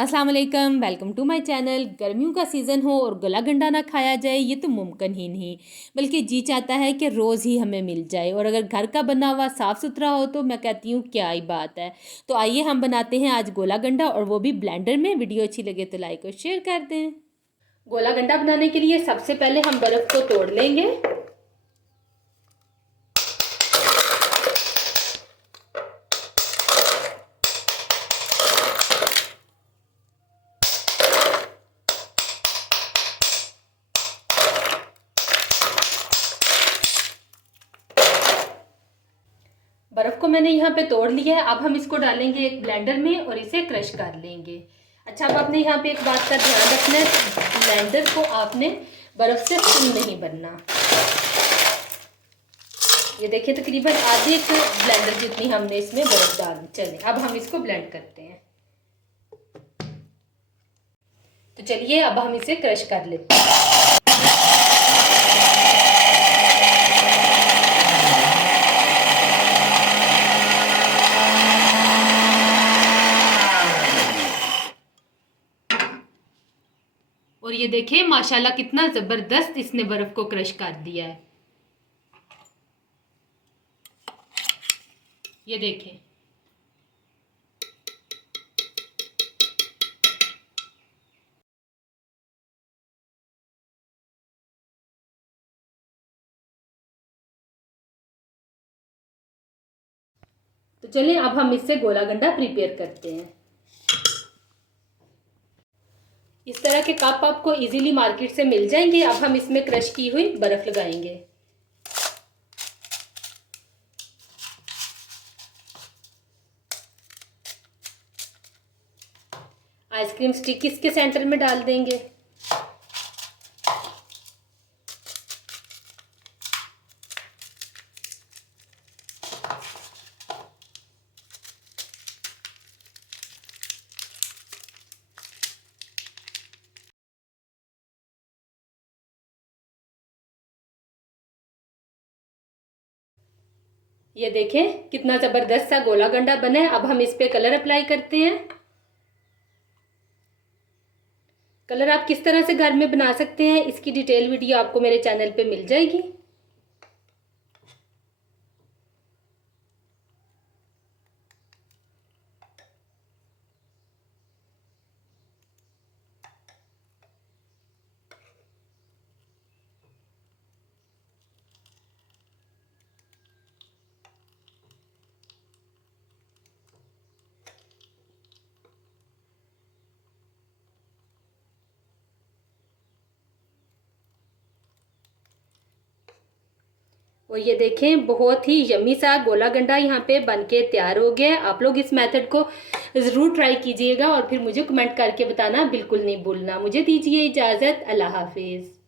अस्सलाम वालेकुम, welcome to my channel. गर्मियों का सीज़न हो और गला गंडा ना खाया जाए ये तो मुमकिन ही नहीं, बल्कि जी चाहता है कि रोज़ ही हमें मिल जाए। और अगर घर का बना हुआ साफ़ सुथरा हो तो मैं कहती हूँ क्या ही बात है। तो आइए हम बनाते हैं आज गोला गंडा, और वो भी ब्लेंडर में। वीडियो अच्छी लगे तो लाइक और शेयर कर दें। गोला गंडा बनाने के लिए सबसे पहले हम बर्फ़ को तोड़ लेंगे। बर्फ़ को मैंने यहाँ पे तोड़ लिया है। अब हम इसको डालेंगे एक ब्लेंडर में और इसे क्रश कर लेंगे। अच्छा, अब आपने यहाँ पे एक बात का ध्यान रखना है, ब्लेंडर को आपने बर्फ़ से फुल नहीं भरना। ये देखिए तकरीबन आधे एक ब्लेंडर जितनी हमने इसमें बर्फ़ डाल दी। चलिए अब हम इसको ब्लेंड करते हैं। तो चलिए अब हम इसे क्रश कर लेते हैं। और ये देखिए माशाल्लाह कितना ज़बरदस्त इसने बर्फ़ को क्रश कर दिया है। ये देखें। तो चलिए अब हम इससे गोला गंडा प्रिपेयर करते हैं। इस तरह के कप आपको इजीली मार्केट से मिल जाएंगे। अब हम इसमें क्रश की हुई बर्फ़ लगाएंगे। आइसक्रीम स्टिक इसके सेंटर में डाल देंगे। ये देखें कितना ज़बरदस्त सा गोला गंडा बना है। अब हम इस पे कलर अप्लाई करते हैं। कलर आप किस तरह से घर में बना सकते हैं, इसकी डिटेल वीडियो आपको मेरे चैनल पे मिल जाएगी। और ये देखें बहुत ही यम्मी सा गोला गंडा यहाँ पे बनके तैयार हो गया है। आप लोग इस मेथड को ज़रूर ट्राई कीजिएगा और फिर मुझे कमेंट करके बताना बिल्कुल नहीं भूलना। मुझे दीजिए इजाज़त। अल्लाह हाफिज़।